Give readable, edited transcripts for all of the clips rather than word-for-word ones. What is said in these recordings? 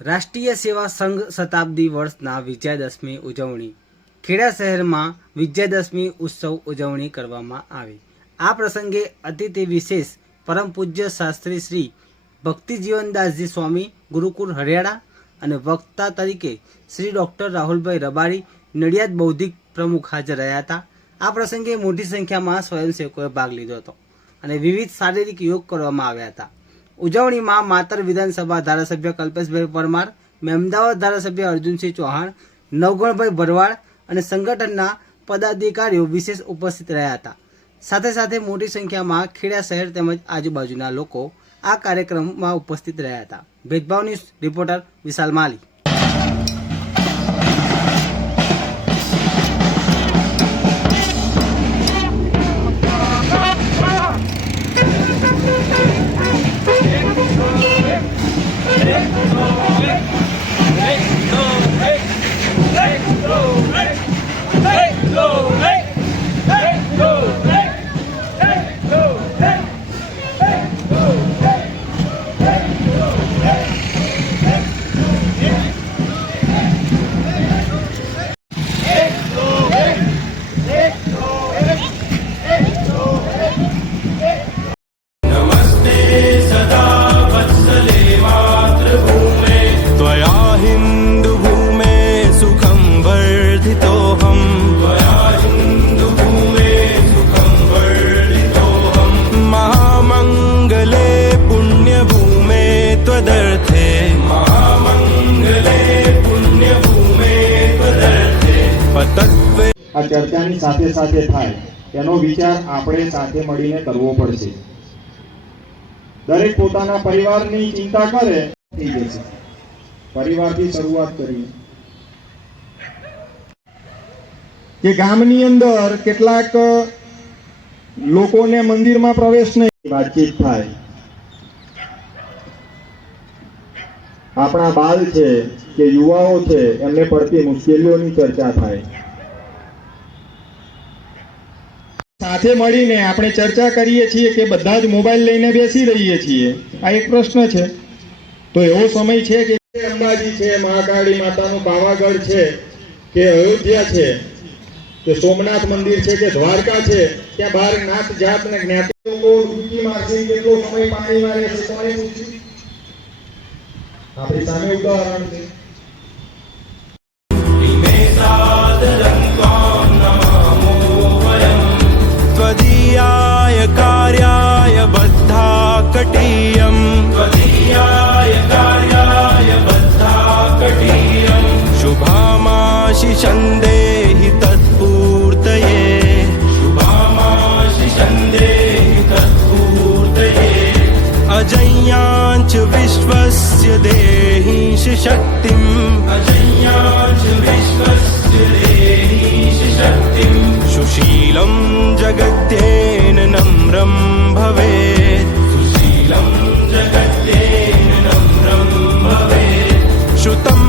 રાષ્ટ્રીય સેવા સંઘ શતાબ્દી વર્ષના વિજયાદશમી ઉજવણી ખેડા શહેરમાં વિજયાદશમી ઉત્સવ ઉજવણી કરવામાં આવી। આ પ્રસંગે અતિથિ વિશેષ પરમ પૂજ્ય શાસ્ત્રી શ્રી ભક્તિજીવનદાસજી સ્વામી ગુરુકુળ હરિયાણા અને વક્તા તરીકે શ્રી ડૉક્ટર રાહુલભાઈ રબારી નડિયાદ બૌદ્ધિક પ્રમુખ હાજર રહ્યા હતા। આ પ્રસંગે મોટી સંખ્યામાં સ્વયંસેવકોએ ભાગ લીધો હતો અને વિવિધ શારીરિક યોગ કરવામાં આવ્યા હતા। ઉજવણીમાં માતર વિધાનસભા ધારાસભ્ય કલ્પેશભાઈ પરમાર, મહેમદાવાદ ધારાસભ્ય અર્જુનસિંહ ચૌહાણ, નવગણભાઈ ભરવાડ અને સંગઠનના પદાધિકારીઓ વિશેષ ઉપસ્થિત રહ્યા હતા। સાથે સાથે મોટી સંખ્યામાં ખેડા શહેર તેમજ આજુબાજુના લોકો આ કાર્યક્રમમાં ઉપસ્થિત રહ્યા હતા। ભેદભાવ ન્યૂઝ રિપોર્ટર વિશાલ માલી। આ ચર્ચાની સાથે સાથે થાય તેનો વિચાર આપણે સાથે મળીને કરવો પડશે। દરેક પોતાના પરિવારની ચિંતા કરે થઈ જશે। પરિવારથી શરૂઆત કરીએ કે ગામની અંદર કેટલાક લોકોને મંદિરમાં પ્રવેશ નહીં, વાતચીત થાય। આપણા બાળ છે કે યુવાઓ છે એમને પડતી મુશ્કેલીઓની ચર્ચા થાય। સાથે મળીને આપણે ચર્ચા કરીએ છીએ કે બધા જ મોબાઈલ લઈને બેસી રહીએ છીએ, આ એક પ્રશ્ન છે। તો એવો સમય છે કે અંબાજી છે, મહાકાળી માતાનું પાવાગઢ છે કે અયોધ્યા છે કે સોમનાથ મંદિર છે કે દ્વારકા છે, ત્યાં બહાર નાત જાત ને જ્ઞાતિ લોકો ડૂબકી મારશે, કેટલો સમય પાણીમાં રહેશે, કોને પૂછ્યું? આપણી સામે ઉદાહરણ છે। त्वदीयाय कार्याय बद्धाकटीयं त्वदीयाय कार्याय बद्धाकटीयं शुभामाशिषं देहि तत्पूर्तये शुभामाशिषं देहि तत्पूर्तये अजय्याञ्च विश्वस्य देहि शक्तिं अजय्याञ्च विश्वस्य देहि शक्तिं सुशीलं जगत्येन नम्रं भवेत् सुशीलं जगत्येन नम्रं भवेत् श्रुतं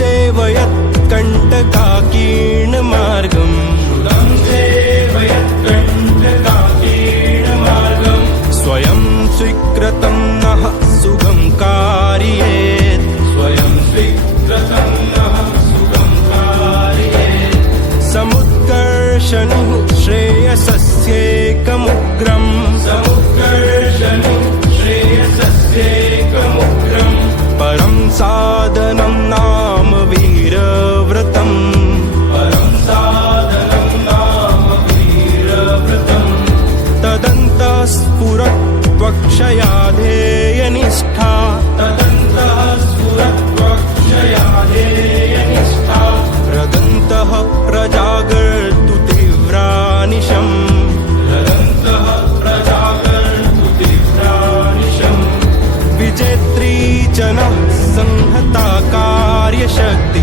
चैव यत्कण्टकाकीर्णमार्गं श्रुतं चैव यत्कण्टकाकीर्णमार्गं स्वयं स्वीकृतं नः सुगं कारयेत् स्वयं स्वीकृतं नः सुगं कारयेत् समुत्कर्षणु श्रेयसस्येकमुग्रं समुत्कर्षणु श्रेयसस्येकमुग्रं परं साधनं नाम वीरव्रतं परं साधनं नाम वीरव्रतं तदन्तः स्फुरत्वक्षयाधेयनिष्ठा तदन्तः स्फुरत्वक्षयाधेयनिष्ठा रदन्तः प्रजागर्तु तीव्रानिशम् रदन्तः प्रजागर्तु तीव्रानिशम् विजेत्री च नः संहता कार्यशक्ति